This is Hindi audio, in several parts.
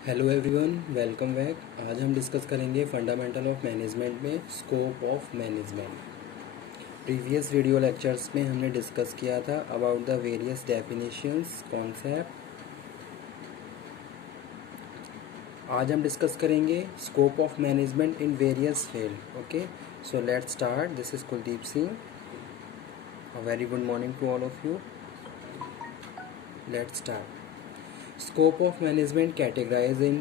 Hello everyone, welcome back. आज हम डिस्कस करेंगे फंडामेंटल ऑफ मैनेजमेंट में scope of management. Previous video lectures में हमने डिस्कस किया था about the various definitions concept. आज हम डिस्कस करेंगे scope of management in various field. Okay, so let's start. This is Kuldeep Singh. A very good morning to all of you. Let's start. Scope of management categorized in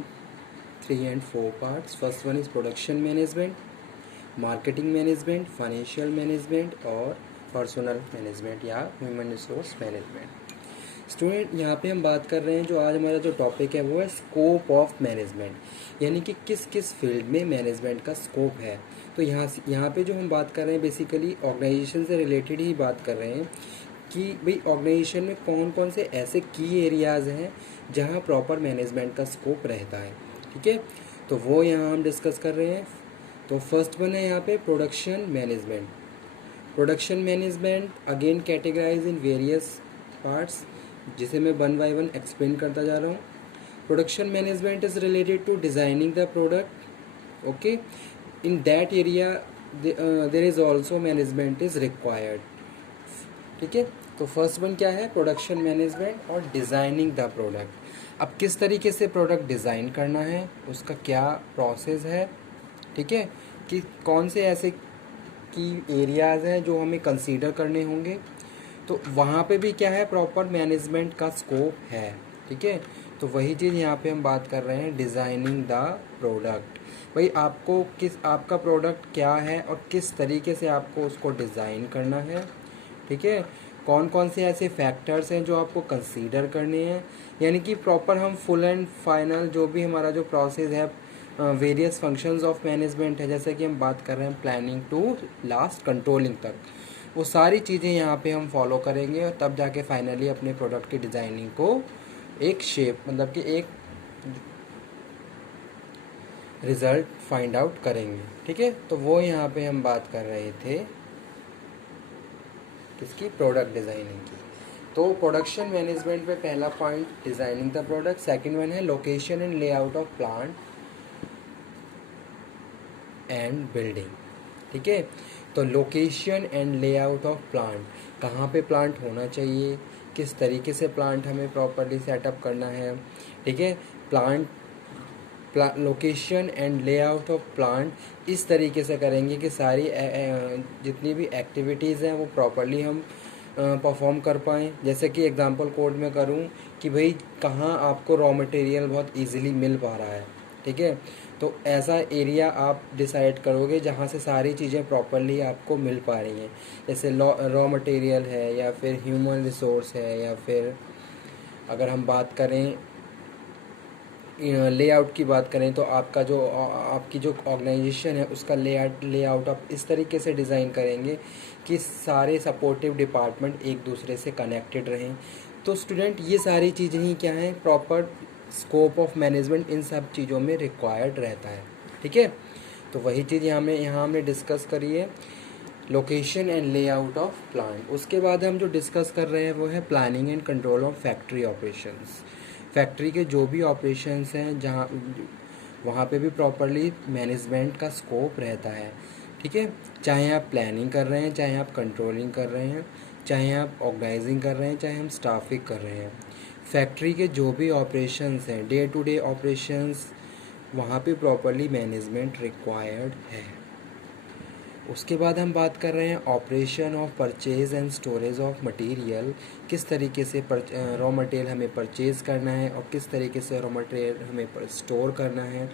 3 and 4 parts. First one is production management, marketing management, financial management और पर्सनल मैनेजमेंट या ह्यूमन रिसोर्स मैनेजमेंट। स्टूडेंट, यहाँ पे हम बात कर रहे हैं, जो आज हमारा जो टॉपिक है वो है स्कोप ऑफ मैनेजमेंट, यानी कि किस किस फील्ड में मैनेजमेंट का स्कोप है। तो यहाँ पे जो हम बात कर रहे हैं बेसिकली ऑर्गेनाइजेशन से रिलेटेड ही बात कर रहे हैं कि भाई ऑर्गेनाइजेशन में कौन कौन से ऐसे की एरियाज़ हैं जहाँ प्रॉपर मैनेजमेंट का स्कोप रहता है। ठीक है, तो वो यहाँ हम डिस्कस कर रहे हैं। तो फर्स्ट वन है यहाँ पे production management. Production management again categorise in various parts, जिसे मैं वन बाय वन एक्सप्लेन करता जा रहा हूँ। Production management is related to designing the product. Okay, in that area there is also management is required. ठीक है, तो फर्स्ट वन क्या है, प्रोडक्शन मैनेजमेंट और डिज़ाइनिंग द प्रोडक्ट। अब किस तरीके से प्रोडक्ट डिज़ाइन करना है, उसका क्या प्रोसेस है। ठीक है, कि कौन से ऐसे की एरियाज़ हैं जो हमें कंसीडर करने होंगे, तो वहाँ पे भी क्या है, प्रॉपर मैनेजमेंट का स्कोप है। ठीक है, तो वही चीज़ यहाँ पे हम बात कर रहे हैं, डिज़ाइनिंग द प्रोडक्ट। भाई आपको आपका प्रोडक्ट क्या है और किस तरीके से आपको उसको डिज़ाइन करना है। ठीक है, कौन कौन से ऐसे फैक्टर्स हैं जो आपको कंसीडर करने हैं, यानी कि प्रॉपर हम फुल एंड फाइनल जो भी हमारा जो प्रोसेस है, वेरियस फंक्शंस ऑफ मैनेजमेंट है, जैसे कि हम बात कर रहे हैं प्लानिंग टू लास्ट कंट्रोलिंग तक, वो सारी चीज़ें यहाँ पे हम फॉलो करेंगे और तब जाके फाइनली अपने प्रोडक्ट की डिज़ाइनिंग को एक शेप, मतलब कि एक रिज़ल्ट फाइंड आउट करेंगे। ठीक है, तो वो यहाँ पे हम बात कर रहे थे किसकी, प्रोडक्ट डिज़ाइनिंग की। तो प्रोडक्शन मैनेजमेंट में पहला point designing the product, second one है location and layout of plant and building. ठीक है, तो location and layout of plant, कहाँ पे प्लांट होना चाहिए, किस तरीके से प्लांट हमें प्रॉपरली सेटअप करना है। ठीक है, plant location and layout of plant इस तरीके से करेंगे कि सारी जितनी भी एक्टिविटीज़ हैं वो प्रॉपरली हम परफॉर्म कर पाएँ। जैसे कि एग्जांपल कोड में करूँ कि भाई कहाँ आपको रॉ मटेरियल बहुत इजीली मिल पा रहा है। ठीक है, तो ऐसा एरिया आप डिसाइड करोगे जहाँ से सारी चीज़ें प्रॉपरली आपको मिल पा रही हैं, जैसे रॉ मटेरियल है या फिर ह्यूमन रिसोर्स है, या फिर अगर हम बात करें लेआउट की बात करें तो आपका जो आपकी जो ऑर्गेनाइजेशन है उसका लेआउट आप इस तरीके से डिज़ाइन करेंगे कि सारे सपोर्टिव डिपार्टमेंट एक दूसरे से कनेक्टेड रहें। तो स्टूडेंट, ये सारी चीज़ें ही क्या हैं, प्रॉपर स्कोप ऑफ मैनेजमेंट इन सब चीज़ों में रिक्वायर्ड रहता है। ठीक है, तो वही चीज़ यहाँ हमने डिस्कस करी है, location and layout of plant. उसके बाद हम जो डिस्कस कर रहे हैं वो है planning and control of factory operations. Factory के जो भी ऑपरेशंस हैं जहाँ वहाँ पे भी प्रॉपरली मैनेजमेंट का स्कोप रहता है। ठीक है, चाहे आप प्लानिंग कर रहे हैं, चाहे आप कंट्रोलिंग कर रहे हैं, चाहे आप ऑर्गेनाइजिंग कर रहे हैं, चाहे हम स्टाफिंग कर रहे हैं, फैक्ट्री के जो भी ऑपरेशंस हैं, डे टू डे ऑपरेशंस, वहाँ पे प्रॉपरली मैनेजमेंट रिक्वायर्ड है। उसके बाद हम बात कर रहे हैं operation of purchase and storage of material, किस तरीके से रॉ मटेरियल हमें परचेज़ करना है और किस तरीके से रॉ मटेरियल हमें स्टोर करना है,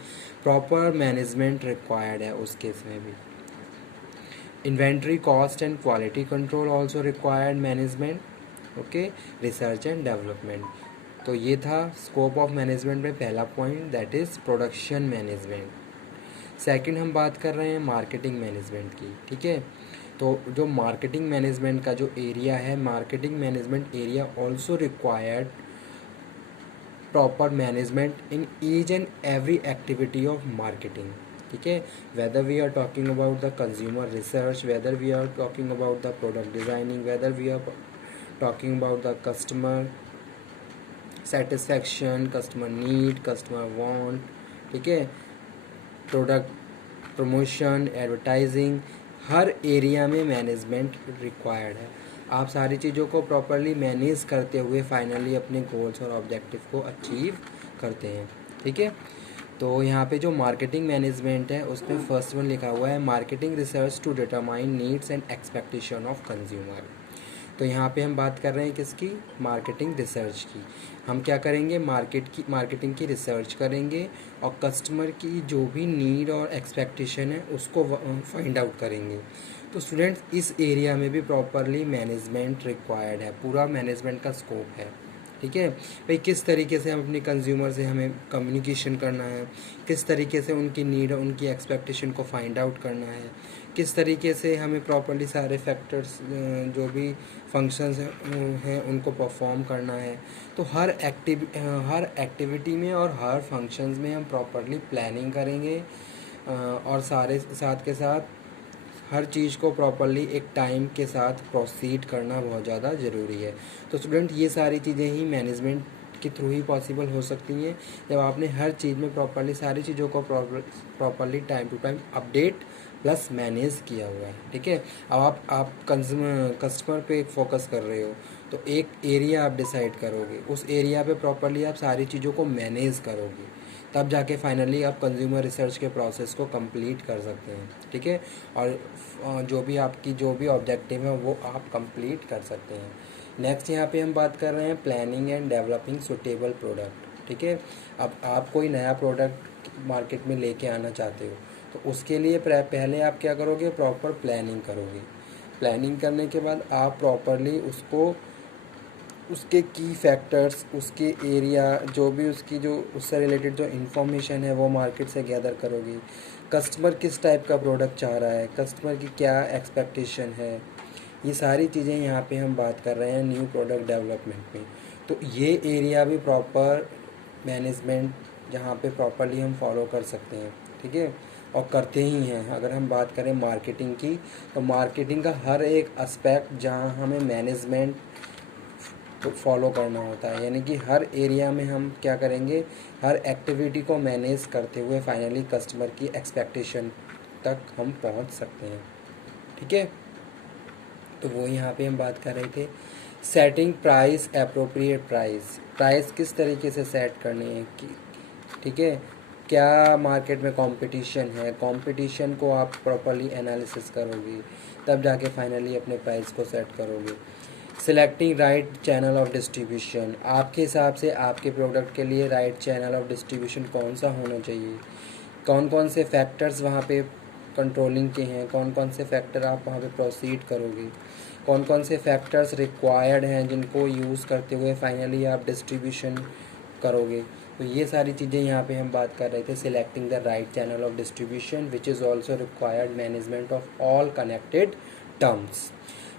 प्रॉपर मैनेजमेंट रिक्वायर्ड है उस केस में भी। Inventory cost and quality control also required management. Okay, research and development. तो ये था स्कोप ऑफ मैनेजमेंट में पहला point, that is production management. Second हम बात कर रहे हैं मार्केटिंग मैनेजमेंट की। ठीक है, तो जो मार्केटिंग मैनेजमेंट का जो एरिया है, marketing management area also required proper management in each and every activity of marketing. ठीक है, whether we are talking about the consumer research, whether we are talking about the product designing, whether we are talking about the customer satisfaction, customer need, customer want, ठीक है, प्रोडक्ट प्रमोशन, एडवर्टाइजिंग, हर एरिया में मैनेजमेंट रिक्वायर्ड है। आप सारी चीज़ों को प्रॉपरली मैनेज करते हुए फाइनली अपने गोल्स और ऑब्जेक्टिव को अचीव करते हैं, ठीक है। तो यहाँ पे जो मार्केटिंग मैनेजमेंट है उसमें फर्स्ट वन लिखा हुआ है marketing research to determine needs and expectation of consumer. तो यहाँ पे हम बात कर रहे हैं किसकी, मार्केटिंग रिसर्च की। हम क्या करेंगे, मार्केटिंग की रिसर्च करेंगे और कस्टमर की जो भी नीड और एक्सपेक्टेशन है उसको फाइंड आउट करेंगे। तो स्टूडेंट्स इस एरिया में भी प्रॉपरली मैनेजमेंट रिक्वायर्ड है, पूरा मैनेजमेंट का स्कोप है, ठीक है भाई। किस तरीके से हम अपने कंज्यूमर से हमें कम्युनिकेशन करना है, किस तरीके से उनकी नीड और उनकी एक्सपेक्टेशन को फाइंड आउट करना है, किस तरीके से हमें प्रॉपरली सारे फैक्टर्स जो भी फंक्शंस हैं उनको परफॉर्म करना है। तो हर एक्टिविटी में और हर फंक्शंस में हम प्रॉपरली प्लानिंग करेंगे और सारे साथ के साथ हर चीज़ को प्रॉपरली एक टाइम के साथ प्रोसीड करना बहुत ज़्यादा ज़रूरी है। तो स्टूडेंट ये सारी चीज़ें ही मैनेजमेंट के थ्रू ही पॉसिबल हो सकती हैं जब आपने हर चीज़ में प्रॉपरली सारी चीज़ों को properly time to time update plus manage किया हुआ है, ठीक है। अब आप कस्टमर पे फोकस कर रहे हो तो एक एरिया आप डिसाइड करोगे, उस एरिया पे प्रॉपरली आप सारी चीज़ों को मैनेज करोगे, तब जाके फाइनली आप कंज्यूमर रिसर्च के प्रोसेस को कंप्लीट कर सकते हैं, ठीक है। और जो भी ऑब्जेक्टिव है वो आप कंप्लीट कर सकते हैं। नेक्स्ट यहाँ पे हम बात कर रहे हैं planning and developing suitable product, ठीक है। अब आप कोई नया प्रोडक्ट मार्केट में लेके आना चाहते हो तो उसके लिए पहले आप क्या करोगे, प्रॉपर प्लानिंग करोगे। प्लानिंग करने के बाद आप प्रॉपरली उसके की फैक्टर्स, उसके एरिया, जो भी उससे रिलेटेड जो इन्फॉर्मेशन है वो मार्केट से गैदर करोगे। कस्टमर किस टाइप का प्रोडक्ट चाह रहा है, कस्टमर की क्या एक्सपेक्टेशन है, ये सारी चीज़ें यहाँ पे हम बात कर रहे हैं न्यू प्रोडक्ट डेवलपमेंट में। तो ये एरिया भी प्रॉपर मैनेजमेंट जहाँ पे प्रॉपरली हम फॉलो कर सकते हैं, ठीक है, और करते ही हैं। अगर हम बात करें मार्केटिंग की तो मार्केटिंग का हर एक एस्पेक्ट जहाँ हमें मैनेजमेंट तो फॉलो करना होता है, यानी कि हर एरिया में हम क्या करेंगे, हर एक्टिविटी को मैनेज करते हुए फाइनली कस्टमर की एक्सपेक्टेशन तक हम पहुंच सकते हैं, ठीक है। तो वो यहाँ पे हम बात कर रहे थे सेटिंग प्राइस, एप्रोप्रिएट प्राइस किस तरीके से सेट करनी है, ठीक है। क्या मार्केट में कंपटीशन है, कंपटीशन को आप प्रॉपरली एनालिसिस करोगे तब जाके फाइनली अपने प्राइस को सेट करोगे। Selecting right channel of distribution, आपके हिसाब से आपके प्रोडक्ट के लिए राइट चैनल ऑफ डिस्ट्रीब्यूशन कौन सा होना चाहिए, कौन कौन से फैक्टर्स वहाँ पे कंट्रोलिंग के हैं, कौन कौन से फैक्टर आप वहाँ पे प्रोसीड करोगे, कौन कौन से फैक्टर्स रिक्वायर्ड हैं जिनको यूज़ करते हुए फाइनली आप डिस्ट्रीब्यूशन करोगे। तो ये सारी चीज़ें यहाँ पे हम बात कर रहे थे selecting the right channel of distribution which is also required management of all connected terms.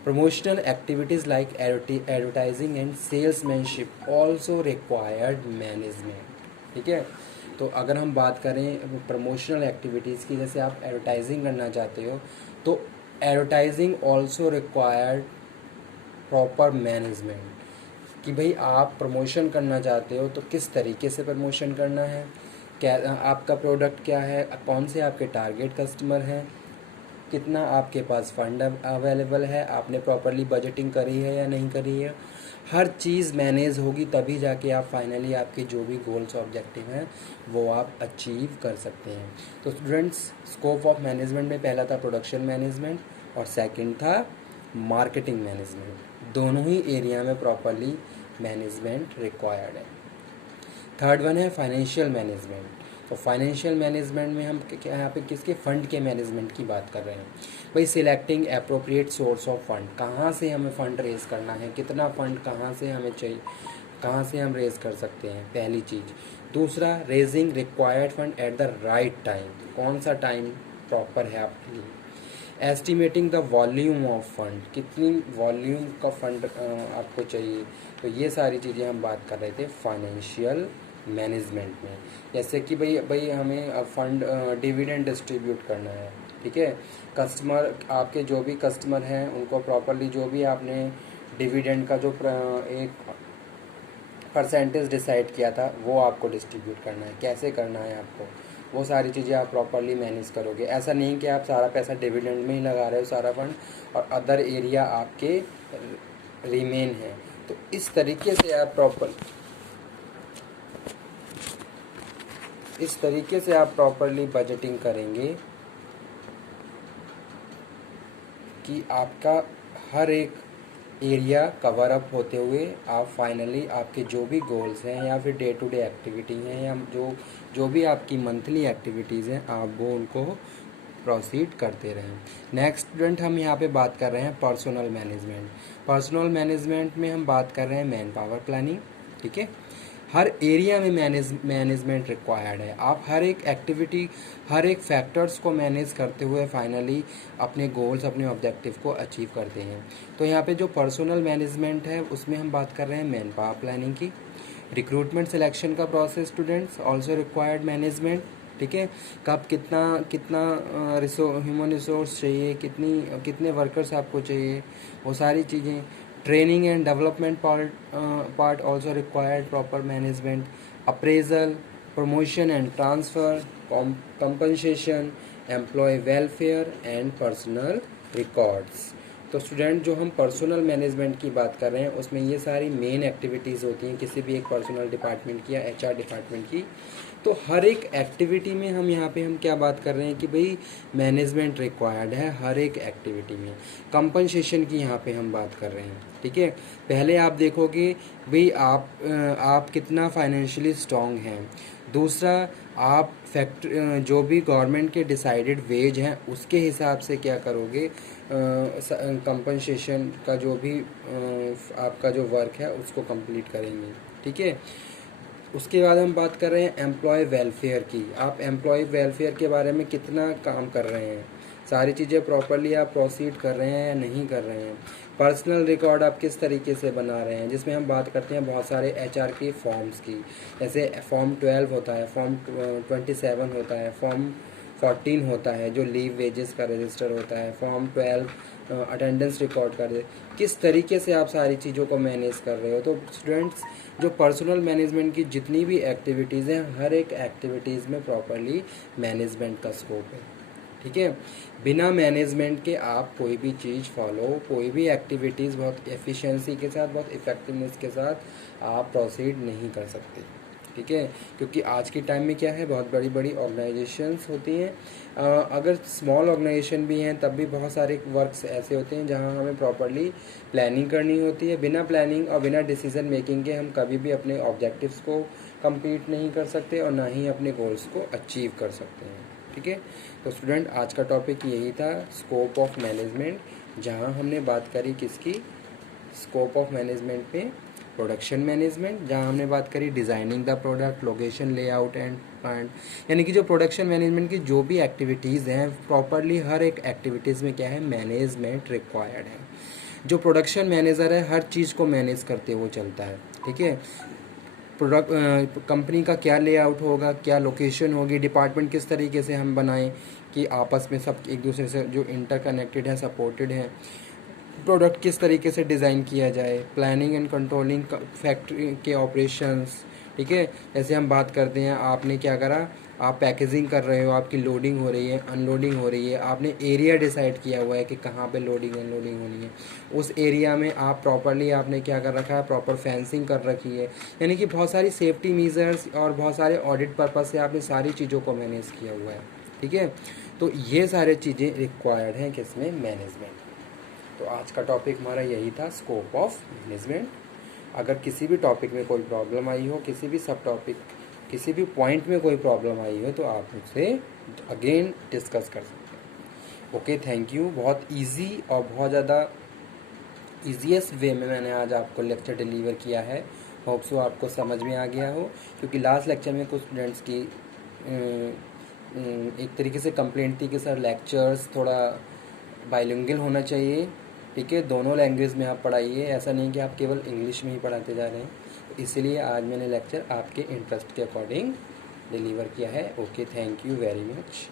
Promotional activities like advertising and salesmanship also required management, ठीक है। तो अगर हम बात करें प्रमोशनल एक्टिविटीज़ की, जैसे आप एडवर्टाइजिंग करना चाहते हो तो advertising also required proper management कि भाई आप प्रमोशन करना चाहते हो तो किस तरीके से प्रमोशन करना है, क्या आपका प्रोडक्ट क्या है, कौन से आपके टारगेट कस्टमर हैं, कितना आपके पास फंड अवेलेबल है, आपने प्रॉपरली बजटिंग करी है या नहीं करी है। हर चीज़ मैनेज होगी तभी जाके आप फाइनली आपके जो भी गोल्स ऑब्जेक्टिव हैं वो आप अचीव कर सकते हैं। तो स्टूडेंट्स स्कोप ऑफ मैनेजमेंट में पहला था प्रोडक्शन मैनेजमेंट और सेकंड था मार्केटिंग मैनेजमेंट। दोनों ही एरिया में प्रॉपरली मैनेजमेंट रिक्वायर्ड है। थर्ड वन है फाइनेंशियल मैनेजमेंट। तो फाइनेंशियल मैनेजमेंट में हम यहाँ पे किसके फंड के मैनेजमेंट की बात कर रहे हैं भाई। Selecting appropriate source of fund, कहाँ से हमें फ़ंड रेज करना है, कितना फ़ंड कहाँ से हमें चाहिए, कहाँ से हम रेज कर सकते हैं, पहली चीज़। दूसरा raising required fund at the right time, कौन सा टाइम प्रॉपर है आपके लिए। Estimating the volume of fund, कितनी वॉल्यूम का फंड आपको चाहिए। तो ये सारी चीज़ें हम बात कर रहे थे फाइनेंशियल मैनेजमेंट में। जैसे कि भाई हमें फंड डिविडेंड डिस्ट्रीब्यूट करना है, ठीक है। कस्टमर, आपके जो भी कस्टमर हैं उनको प्रॉपरली जो भी आपने डिविडेंड का जो एक परसेंटेज डिसाइड किया था वो आपको डिस्ट्रीब्यूट करना है, कैसे करना है आपको, वो सारी चीज़ें आप प्रॉपरली मैनेज करोगे। ऐसा नहीं कि आप सारा पैसा डिविडेंड में ही लगा रहे हो सारा फंड और अदर एरिया आपके रिमेन है। तो इस तरीके से आप प्रॉपरली बजटिंग करेंगे कि आपका हर एक एरिया कवर अप होते हुए आप फाइनली आपके जो भी गोल्स हैं या फिर डे टू डे एक्टिविटी हैं या जो भी आपकी मंथली एक्टिविटीज़ हैं आप वो उनको प्रोसीड करते रहें। नेक्स्ट स्टूडेंट हम यहाँ पे बात कर रहे हैं पर्सनल मैनेजमेंट। पर्सनल मैनेजमेंट में हम बात कर रहे हैं मैन पावर प्लानिंग। ठीक है, हर एरिया में मैनेजमेंट रिक्वायर्ड है। आप हर एक एक्टिविटी, हर एक फैक्टर्स को मैनेज करते हुए फाइनली अपने गोल्स, अपने ऑब्जेक्टिव को अचीव करते हैं। तो यहाँ पे जो पर्सनल मैनेजमेंट है उसमें हम बात कर रहे हैं मैन पावर प्लानिंग की। रिक्रूटमेंट सिलेक्शन का process students also required management. ठीक है, कब कितना ह्यूमन रिसोर्स चाहिए, कितने वर्कर्स आपको चाहिए, वो सारी चीज़ें। Training and development part also required proper management. Appraisal, promotion and transfer, compensation, employee welfare and personal records. तो स्टूडेंट जो हम पर्सनल मैनेजमेंट की बात कर रहे हैं उसमें ये सारी मेन एक्टिविटीज़ होती हैं किसी भी एक पर्सनल डिपार्टमेंट की या HR डिपार्टमेंट की। तो हर एक एक्टिविटी में हम यहाँ पे हम क्या बात कर रहे हैं कि भाई मैनेजमेंट रिक्वायर्ड है हर एक एक्टिविटी में। कंपनसेशन की यहाँ पे हम बात कर रहे हैं। ठीक है, पहले आप देखोगे भाई आप कितना फाइनेंशियली स्ट्रॉन्ग हैं। दूसरा, आप जो भी गवर्नमेंट के डिसाइडेड वेज हैं उसके हिसाब से क्या करोगे, कंपनसेशन का जो भी आपका जो वर्क है उसको कंप्लीट करेंगे। ठीक है, उसके बाद हम बात कर रहे हैं एम्प्लॉय वेलफेयर की। आप एम्प्लॉय वेलफेयर के बारे में कितना काम कर रहे हैं, सारी चीज़ें प्रॉपरली आप प्रोसीड कर रहे हैं या नहीं कर रहे हैं। पर्सनल रिकॉर्ड आप किस तरीके से बना रहे हैं, जिसमें हम बात करते हैं बहुत सारे HR के फॉर्म्स की। जैसे फॉर्म 12 होता है, फॉर्म 27 होता है, फॉर्म 14 होता है जो लीव वेजेस का रजिस्टर होता है, फॉर्म 12 अटेंडेंस रिकॉर्ड कर दे। किस तरीके से आप सारी चीज़ों को मैनेज कर रहे हो। तो स्टूडेंट्स जो पर्सनल मैनेजमेंट की जितनी भी एक्टिविटीज़ हैं हर एक एक्टिविटीज़ में प्रॉपरली मैनेजमेंट का स्कोप है। ठीक है, बिना मैनेजमेंट के आप कोई भी चीज़ फॉलो, कोई भी एक्टिविटीज़ बहुत एफिशिएंसी के साथ, बहुत इफ़ेक्टिवनेस के साथ आप प्रोसीड नहीं कर सकते। ठीक है, क्योंकि आज के टाइम में क्या है, बहुत बड़ी बड़ी ऑर्गेनाइजेशंस होती हैं। अगर स्मॉल ऑर्गेनाइजेशन भी हैं तब भी बहुत सारे वर्क्स ऐसे होते हैं जहां हमें प्रॉपरली प्लानिंग करनी होती है। बिना प्लानिंग और बिना डिसीजन मेकिंग के हम कभी भी अपने ऑब्जेक्टिव्स को कंप्लीट नहीं कर सकते और ना ही अपने गोल्स को अचीव कर सकते हैं। ठीक है, तो स्टूडेंट आज का टॉपिक यही था, स्कोप ऑफ मैनेजमेंट, जहां हमने बात करी किसकी, स्कोप ऑफ मैनेजमेंट में प्रोडक्शन मैनेजमेंट, जहां हमने बात करी designing the product, location, layout and plant. यानी कि जो प्रोडक्शन मैनेजमेंट की जो भी एक्टिविटीज़ हैं प्रॉपरली हर एक एक्टिविटीज़ में क्या है, मैनेजमेंट रिक्वायर्ड है। जो प्रोडक्शन मैनेजर है हर चीज़ को मैनेज करते हुए चलता है। ठीक है, कंपनी का क्या लेआउट होगा, क्या लोकेशन होगी, डिपार्टमेंट किस तरीके से हम बनाएं कि आपस में सब एक दूसरे से जो इंटरकनेक्टेड है, सपोर्टेड है, प्रोडक्ट किस तरीके से डिज़ाइन किया जाए, प्लानिंग एंड कंट्रोलिंग फैक्ट्री के ऑपरेशंस। ठीक है, जैसे हम बात करते हैं आपने क्या करा, आप पैकेजिंग कर रहे हो, आपकी लोडिंग हो रही है, अनलोडिंग हो रही है, आपने एरिया डिसाइड किया हुआ है कि कहाँ पे लोडिंग अनलोडिंग होनी है, उस एरिया में आप प्रॉपरली आपने क्या कर रखा है, प्रॉपर फेंसिंग कर रखी है। यानी कि बहुत सारी सेफ्टी मेजर्स और बहुत सारे ऑडिट पर्पज़ से आपने सारी चीज़ों को मैनेज किया हुआ है। ठीक है, तो ये सारी चीज़ें रिक्वायर्ड हैं किसमें, मैनेजमेंट। तो आज का टॉपिक हमारा यही था, स्कोप ऑफ मैनेजमेंट। अगर किसी भी टॉपिक में कोई प्रॉब्लम आई हो, किसी भी सब टॉपिक, किसी भी पॉइंट में कोई प्रॉब्लम आई हो तो आप मुझसे अगेन डिस्कस कर सकते हैं। Okay, thank you. बहुत इजी और बहुत ज़्यादा ईजीएस्ट वे में मैंने आज आपको लेक्चर डिलीवर किया है। होप सो आपको समझ में आ गया हो, क्योंकि लास्ट लेक्चर में कुछ स्टूडेंट्स की एक तरीके से कंप्लेंट थी कि सर लेक्चर्स थोड़ा बाइलिंगुअल होना चाहिए। ठीक है, दोनों लैंग्वेज में आप पढ़ाइए, ऐसा नहीं कि आप केवल इंग्लिश में ही पढ़ाते जा रहे हैं। तो इसलिए आज मैंने लेक्चर आपके इंटरेस्ट के अकॉर्डिंग डिलीवर किया है। Okay, thank you very much.